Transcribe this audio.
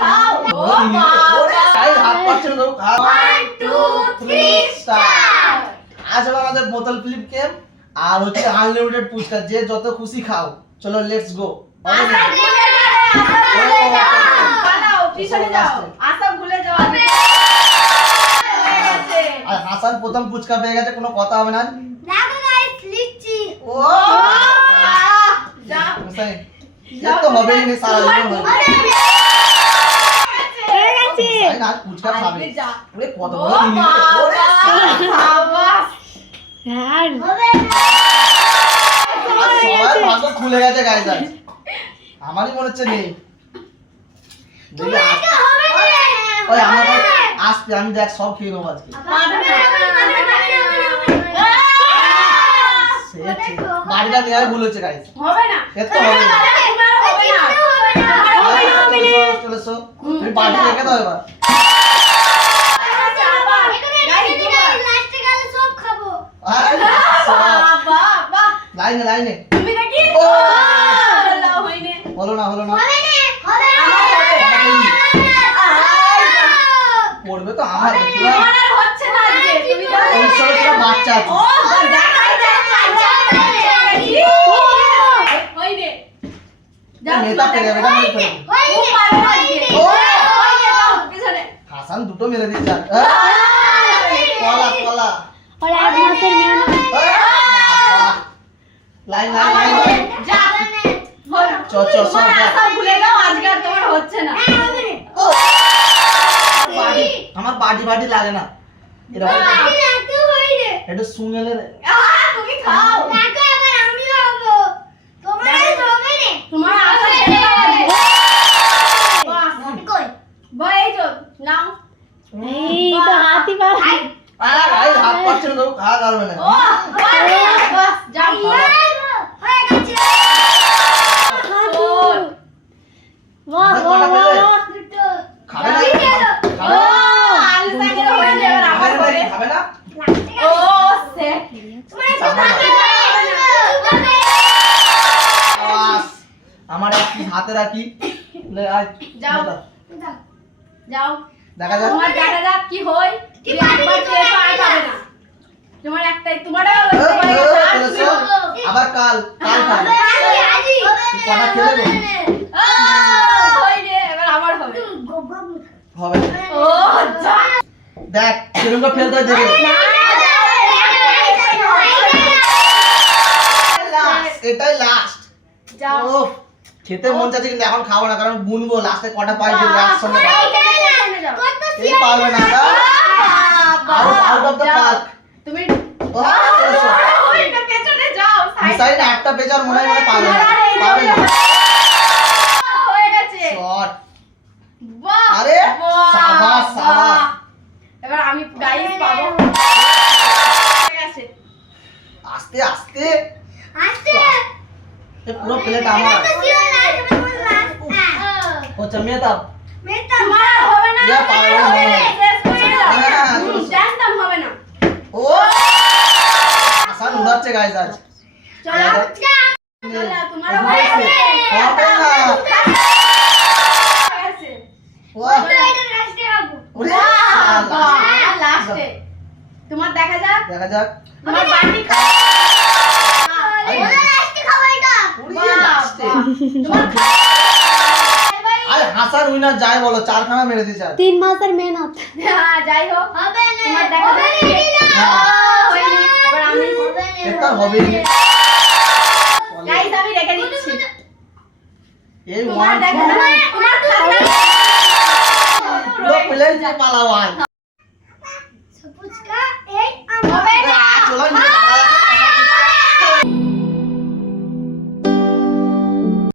খাও। ও বাবা গাইস হাত পাচ্ছে না তো। 1 2 3 স্টার্ট। আজ হবে আমাদের বোতল ফ্লিপ গেম আর হচ্ছে আনলিমিটেড পুচকা, যে যত খুশি খাও। চলো লেটস গো। আশা ভুলে যাও, পালাও পিছনে যাও, আশা ভুলে যাও। আর হাসান প্রথম পুচকা পেয়ে গেছে, কোনো কথা হবে না। দেখো গাইস লিখছি। ও যাও হাসান এ তো হবেই না, সারা জীবন হবে। হয়ে গেছে। হাসান আজ পুচকা খাবে। ওরে কত ও বড় নিয়ে ওরে বাবা আর হবে না। সবার ভাগ্য খুলে গেছে গাইস আজ। আমারই মনে হচ্ছে নেই। দেখি এটা হবে না। ওই আমার আসতে আমি দেখ সব খেয়ে নেবো আজকে। সে ঠিক। বাড়িটা নেওয়াই ভুল হচ্ছে গাইস। হবে না, এর তো হবে না। তোমার হবে না, চলে এসো। তুমি বাড়ি রেখে দাও এবার। বাবা লাইনে লাইনে। তুমি নাকি ও! লাও হইনে হলো না হলো না। আমার হবে। পড়বে তো আমার পুরো তোমার আর হচ্ছে না আজকে, তুমি যাও। ওই সব পুরো বাচ্চা আছে। ও দেখাই যাচ্ছে হইনে যাও। নেতা পেরে যাবে, এটা মনে করে। ও পারবে না আজকে। ও! হইনে যাও পিছনে। হাসান দুটো মেরে দিয়েছে আর। কলা কলা। और एक मासेर मेहनत লাইন লাইন লাইন লাইন। যা হলো। চ, চ, সব তোমার যা। আশা ভুলে যাও, আজকে আর তোমার হচ্ছে না। আমার বাড়ি বাড়ি লাগে না এরকম একটু শুনেলে তুমি খাও। তোমার আশা ছেড়ে দাও আজকে। বাস। বাহ, এই তো নাও। तो हाथी बात আরে ভাই হাত পাচ্ছে না তো, খাওয়া যাবে না। ও বাস যাও। ওর। वाह वाह वाह খাবে না ও আলু সাইকেল হয়ে যাবে আমার করে। খাবে না। ও সে আওয়াজ। আমার এক পিস হাতে রাখি। লে আয় যাও। যাও দেখা যাক। তোমার দেখা যাক কি হয়। কি একবার খেয়ে তো আর পাবে না। তোমার একটাই, তোমারও চলেছো। আবার কাল কাল খাবে। কটা খেলে গো? হই রে, এবার আমার হবে। হবে না। ও যা। দেখ সেরকম ফেলতে হয় দেখে। এটাই লাস্ট। যাও। ও খেতে মন চাচ্ছে কিন্তু এখন খাবো না, কারণ গুনবো লাস্টে কটা পাই দেবো একসঙ্গে খাবো। এই পারবে না। Out out of the park. তুমি ও চলেছো। ওইটা পেছনে যাও। মিসাই না একটা পেজার মনে হয় পারবে না। পারবে না। হয়ে গেছে। শট। বাহ, আরে, বাহ, সাবাস, সাবাস। বাহ। এবার আমি গাইস পাবো। হয়ে গেছে। আস্তে আস্তে এ পুরো প্লেট আমার। ও চমিয়াতা তোমার আর হবে না। ইয়া, পারবে না, হবে না। হবে না। শেষ করে দাও। হ্যাঁ, জানতাম হবে না। ও আসান উড়াচ্ছে গাইস আজ। চলো চলো, তোমারও হয়ে গেছে। হবে না। হয়ে গেছে। ওরে বাহ, শালা। বাহ, লাস্টে। তোমার দেখা যাক। দেখা যাক। তোমার বাটি খাও। উড়িয়ে লাস্টে। তোমার আরে হাসান উইনার যাই বলো, চারখানা মেরে দিয়েছে আজ। 3 मासेर मेहनत হ্যাঁ, যাই হোক। তোমার দেখা যাক। হয়নি। এবার আমি এটা হবেই না। গাইস আমি রেখে দিচ্ছি। এই তোমার ওয়ান দেখা যাক। তোমার খাতা পুরো প্লেট পালাও আজ।